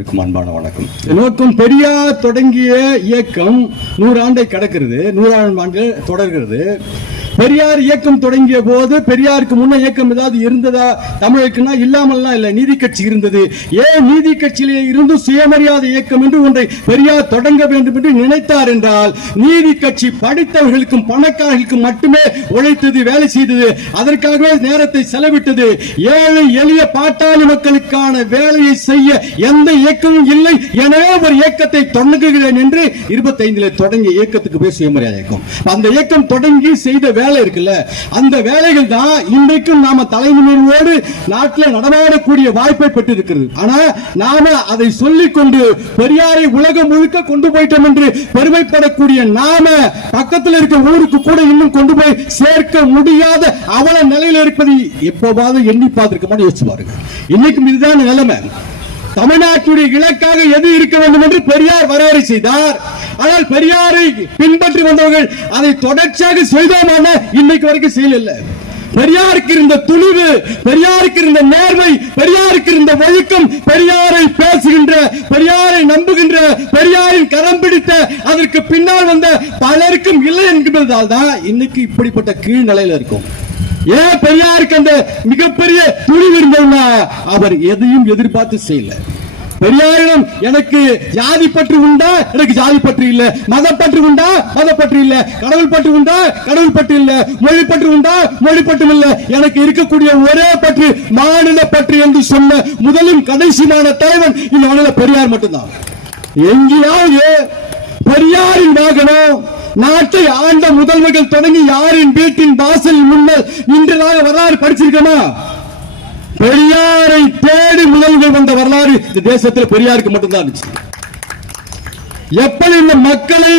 இருக்கும் அன்பான வணக்கம். நோக்கம் பெரியார் தொடங்கிய இயக்கம் நூறாண்டை கடக்கிறது நூறாண்டு ஆண்டு தொடர்கிறது. பெரியார் இயக்கம் தொடங்கிய போது பெரியாருக்கு முன்ன இயக்கம் ஏதாவது இருந்ததா? தமிழுக்குன்னா இல்லாமல்லாம் இல்ல நீதி கட்சி இருந்தது. ஏன் நீதி கட்சியிலே இருந்து சுயமரியாதை இயக்கம் என்று ஒன்றை பெரியார் தொடங்க வேண்டும் என்று நினைத்தார் என்றால் நீதி கட்சி படித்தவர்களுக்கும் பணக்காரர்களுக்கும் மட்டுமே உழைத்தது வேலை செய்தது. அதற்காகவே நேரத்தை செலவிட்டது. ஏழை எளிய பாட்டாளி மக்களுக்கான வேலையை செய்ய எந்த இயக்கமும் இல்லை எனவே ஒரு இயக்கத்தை தொடங்குகிறேன் என்று இருபத்தைந்துல தொடங்கிய இயக்கத்துக்கு பேர் சுயமரியாதை இயக்கம். அந்த இயக்கம் தொடங்கி செய்த வேலை இருக்குல்ல அந்த வேலைகள் தான் இன்றைக்கும் நாம தலைமுறையோடு நாட்டில் நடமாடக்கூடிய வாய்ப்பை பெற்றிருக்கிறது. ஆனா நாம அதை சொல்லிக் கொண்டு பெரியாரை உலகம் முழுக்க கொண்டு போயிட்டோம் என்று பெருமைப்படக்கூடிய நாம பக்கத்தில் இருக்க ஊருக்கு கூட இன்னும் கொண்டு போய் சேர்க்க முடியாத அவல நிலையில் இருப்பதை எப்போவாவது எண்ணி பார்த்திருக்க யோசிச்சு பாருங்க. இன்னைக்கும் இதுதான் நிலைமை. தமிழ்நாட்டுடைய இலக்காக எது இருக்க வேண்டும் என்று பெரியார் வரையறை செய்தார். ஆனால் பெரியாரை பின்பற்றி வந்தவர்கள் அதை தொடர்ச்சியாக செய்தோமான இன்னைக்கு வரைக்கும் செய்யல பெரியாருக்கு இருந்த துணிவு பெரியாருக்கு இருந்த நேர்மை பெரியாருக்கு இருந்த ஒழுக்கம் பெரியாரை பேசுகின்ற பெரியாரை நம்புகின்ற பெரியாரின் கரம் பிடித்த அதற்கு பின்னால் வந்த பலருக்கும் இல்லை என்கிறதால் தான் இன்னைக்கு இப்படிப்பட்ட கீழ்நிலையில இருக்கும். ஏன் பெரியாருக்கு அந்த மிகப்பெரிய துணிவு இருந்ததுன்னா அவர் எதையும் எதிர்பார்த்து செய்யல. பெரியாரிடம் எனக்கு ஜாதி பற்று உண்டா? எனக்கு ஜாதி பற்று இல்ல. மத பற்று உண்டா? மத பற்று இல்ல. கடவுள் பற்று உண்டா? கடவுள் பற்று இல்ல. மொழி பற்று உண்டா? மொழி பற்று இல்ல. எனக்கு இருக்கக்கூடிய ஒரே பற்று மாநில பற்று என்று சொன்ன முதலும் கடைசியான தலைவன் இந்த மாநில பெரியார் மட்டும்தான். எங்கேயாவது பெரியாரின் வாகனம் நாட்டை ஆண்ட முதல்வர்கள் தொடங்கி யாரின் வீட்டின் வாசல் முன்னர் நின்றதாக வரலாறு படிச்சிருக்கோமா? பெரியாரை தேடி முதல்வர் வந்த வரலாறு இந்த தேசத்தில் பெரியாருக்கு மட்டும்தான் எப்படி இந்த மக்களை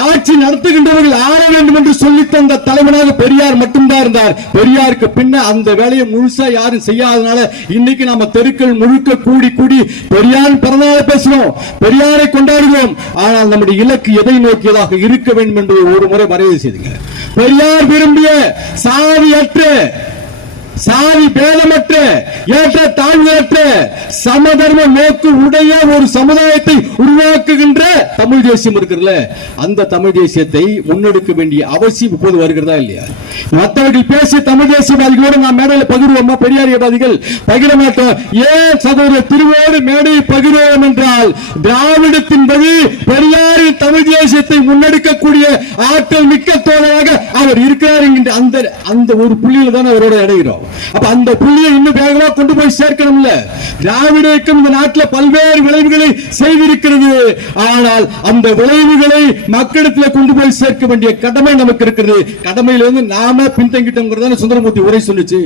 ஆட்சி நடத்துகின்றவர்கள் ஆள வேண்டும் என்று சொல்லி தந்த தலைவனாக பெரியார் மட்டும்தான் இருந்தார். பெரியாருக்கு பின்ன அந்த வேலையை முழுசா யாரும் செய்யாதனால இன்னைக்கு நம்ம தெருக்கள் முழுக்க கூடி கூடி பெரியார் பிறந்தநாளை பேசுறோம் பெரியாரை கொண்டாடுகிறோம். ஆனால் நம்முடைய இலக்கு எதை நோக்கியதாக இருக்க வேண்டும் என்று ஒரு முறை வரைவு செய்துங்க. பெரியார் விரும்பிய சாதியற்ற சாதி பேதமற்ற ஏற்ற தாழ்வற்ற சமதர்ம நோக்கு உடைய ஒரு சமுதாயத்தை உருவாக்குகின்ற தமிழ் தேசியம் இருக்குல்ல அந்த தமிழ் தேசியத்தை முன்னெடுக்க வேண்டிய அவசியம் இப்போது வருகிறதா இல்லையா? மற்றவர்கள் பேசி தமிழ் தேசியவாதிகளோடு நாம் மேடையில் பகிர்வோமா? பெரியாரியவாதிகள் பகிர மாட்டோம். ஏன் சகோதரர் திருவோடு மேடையை பகிர்வோம் என்றால் திராவிடத்தின் படி பெரியாரின் தமிழ் தேசியத்தை முன்னெடுக்கக்கூடிய ஆற்றல் மிக்க தோழராக அவர் இருக்கிறார் என்கின்ற அந்த அந்த ஒரு புள்ளியில தான் அவரோட இடைகிறோம் அப்ப அந்த புள்ளியை இன்னும் வேகமா கொண்டு போய் சேர்க்கணும்ல? திராவிட இயக்கம் இந்த நாட்டில் பல்வேறு விளைவுகளை செய்திருக்கிறது. ஆனால் அந்த விளைவுகளை மக்களிடத்தில் கொண்டு போய் சேர்க்க வேண்டிய கடமை நமக்கு இருக்கிறது. கடமையிலிருந்து நாம பின்தங்கிட்டோங்கிறதான சுந்தரமூர்த்தி உரை சொல்லுச்சு.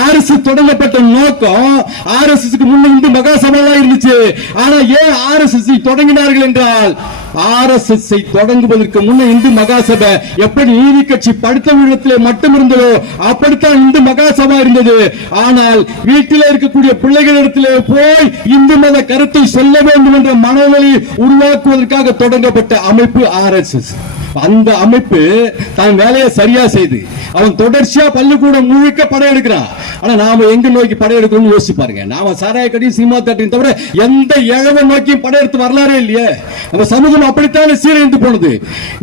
ஆர்எஸ் தொடங்கப்பட்ட நோக்கம் ஆர்எஸ்எஸ்க்கு முன்ன இந்து மகாசபையா இருந்துச்சு. ஆனா ஏன் ஆர்எஸ்எஸ் தொடங்கினார்கள் என்றால் ஆர்எஸ்எஸ் தொடங்குவதற்கு முன்ன இந்து மகாசபை எப்படி நீதி கட்சி படுத்த விடத்திலே மட்டும் இருந்ததோ அப்படித்தான் இந்து மகாசபா இருந்தது. ஆனால் வீட்டில் இருக்கக்கூடிய பிள்ளைகளிடத்திலே போய் இந்து மத கருத்தை சொல்ல வேண்டும் என்ற மனநிலையை உருவாக்குவதற்காக தொடங்கப்பட்ட அமைப்பு ஆர்எஸ்எஸ். அந்த அமைப்பு தன் வேலையை சரியா செய்து அவன் தொடர்ச்சியா பள்ளிக்கூடம் முழுக்க படையெடுக்கிறான் ஆனா நாம எங்க நோக்கி படையெடுக்கணும்னு யோசிச்சு பாருங்க. நாம சாராய கடையும் சினிமா தேட்டரையும் தவிர எந்த இழவை நோக்கியும் படையெடுத்து வரலாறே இல்லையே. நம்ம சமூகம் அப்படித்தானே சீரழிந்து போனது.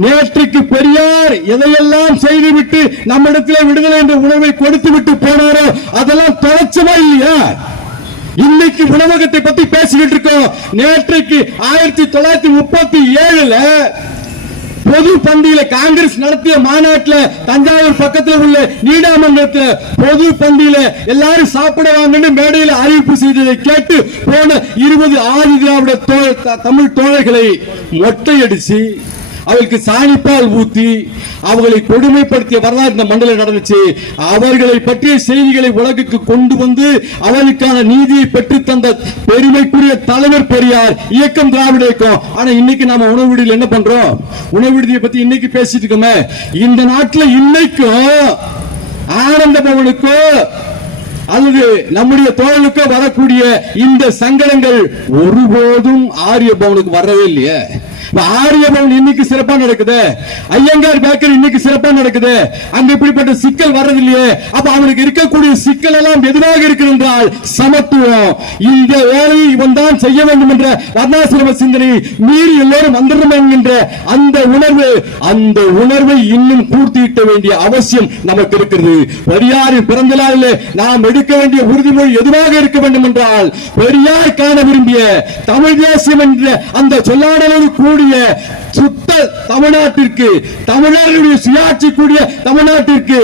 நேற்றுக்கு பெரியார் எதையெல்லாம் செய்துவிட்டு நம்மிடத்திலே விடுதலை என்ற உணவை கொடுத்து விட்டு போனாரோ அதெல்லாம் தொலைச்சமா இல்லையா? இன்னைக்கு உணவகத்தை பத்தி பேசிக்கிட்டு இருக்கோம். நேற்றைக்கு ஆயிரத்தி தொள்ளாயிரத்தி முப்பத்தி ஏழுல பொது பந்தியில காங்கிரஸ் நடத்திய மாநாட்டில் தஞ்சாவூர் பக்கத்தில் உள்ள நீடாமங்கலத்தில் பொது பந்தியில எல்லாரும் சாப்பிட வாங்கன்னு மேடையில் அறிவிப்பு செய்ததை கேட்டு போன இருபது ஆதி திராவிட த- தமிழ் தோழர்களை மொட்டையடிச்சு அவளுக்கு சாணிப்பால் ஊத்தி அவர்களை கொடுமைப்படுத்திய வரலாறு இந்த மண்டலம் நடந்துச்சு. அவர்களை பற்றிய செய்திகளை உலகுக்கு கொண்டு வந்து அவளுக்கான நீதியை பெற்று தந்த பெருமைக்குரிய தலைவர் பெரியார் இயக்கம் திராவிட இயக்கம். ஆனா இன்னைக்கு நாம உணவு விடுதியில் என்ன பண்றோம்? உணவு விடுதியை பத்தி இன்னைக்கு பேசிட்டு இருக்கோமே. இந்த நாட்டுல இன்னைக்கும் ஆனந்த பவனுக்கோ அல்லது நம்முடைய தோழனுக்கோ வரக்கூடிய இந்த சங்கடங்கள் ஒருபோதும் ஆரிய பவனுக்கு வரவே இல்லையே. இப்ப இன்னைக்கு சிறப்பா நடக்குது. ஐயங்கார் பேக்கரி இன்னைக்கு சிறப்பா நடக்குது. அங்க இப்படிப்பட்ட சிக்கல் வர்றது இல்லையே அப்ப அவனுக்கு இருக்கக்கூடிய சிக்கல் எல்லாம் எதுவாக இருக்கிற என்றால் சமத்துவம். இந்த வேலையை இவன் தான் செய்ய வேண்டும் என்ற வர்ணாசிரம சிந்தனை மீறி எல்லோரும் வந்துடணும் என்கின்ற அந்த உணர்வு அந்த உணர்வை இன்னும் பூர்த்தியிட்ட வேண்டிய அவசியம் நமக்கு இருக்கிறது. பெரியாரின் பிறந்த நாளில் நாம் எடுக்க வேண்டிய உறுதிமொழி எதுவாக இருக்க வேண்டும் என்றால் பெரியார் காண விரும்பிய தமிழ் தேசியம் என்ற அந்த சொல்லாடலோடு அவருடைய சுத்த தமிழ்நாட்டிற்கு தமிழர்களுடைய சுயாட்சி கூடிய தமிழ்நாட்டிற்கு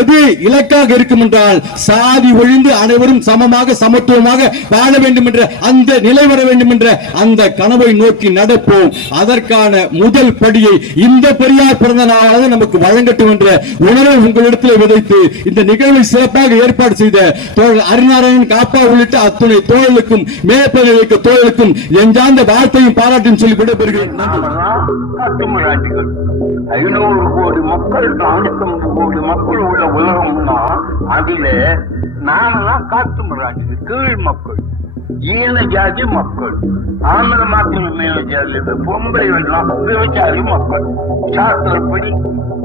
எது இலக்காக இருக்கும் என்றால் சாதி ஒழிந்து அனைவரும் சமமாக சமத்துவமாக வாழ வேண்டும் என்ற அந்த நிலை வர வேண்டும் என்ற அந்த கனவை நோக்கி நடப்போம். அதற்கான முதல் படியை இந்த பெரியார் பிறந்த நாளாக நமக்கு வழங்கட்டும் என்ற உணர்வை உங்களிடத்தில் விதைத்து இந்த நிகழ்வை சிறப்பாக ஏற்பாடு செய்த தோழர் அருணாராயணன் காப்பா உள்ளிட்ட அத்துணை தோழலுக்கும் மேற்பதை வைக்க தோழலுக்கும் எஞ்சார்ந்த வார்த்தையும் பாராட்டும் சொல்லி விடைபெறுகிறேன். நன்றி. ஐநூறு கோடி மக்கள் நானூத்தி கோடி மக்கள் உள்ள உலகம்னா அதில நாமெல்லாம் காட்டுமிராண்டிகள் கீழ் மக்கள் ஈன ஜாதி மக்கள் ஆந்திர மக்கள் மேல ஜாதி பொம்பளை எல்லாம் விவசாயி மக்கள் சாஸ்திரப்படி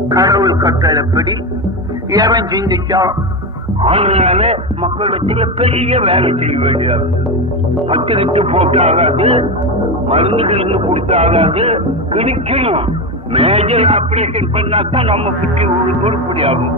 கடவுள் கட்டளைப்படி எவன் சிந்திச்சா ஆளுநரால மக்களிடத்துல பெரிய வேலை செய்ய வேண்டியது பத்திரிக்கை போட்டு ஆகாது மருந்து கிருந்து கொடுத்து ஆகாது கிழிக்கணும் மேஜர் ஆபரேஷன் பண்ணாதான் நம்ம சுற்றி உருப்படி ஆகும்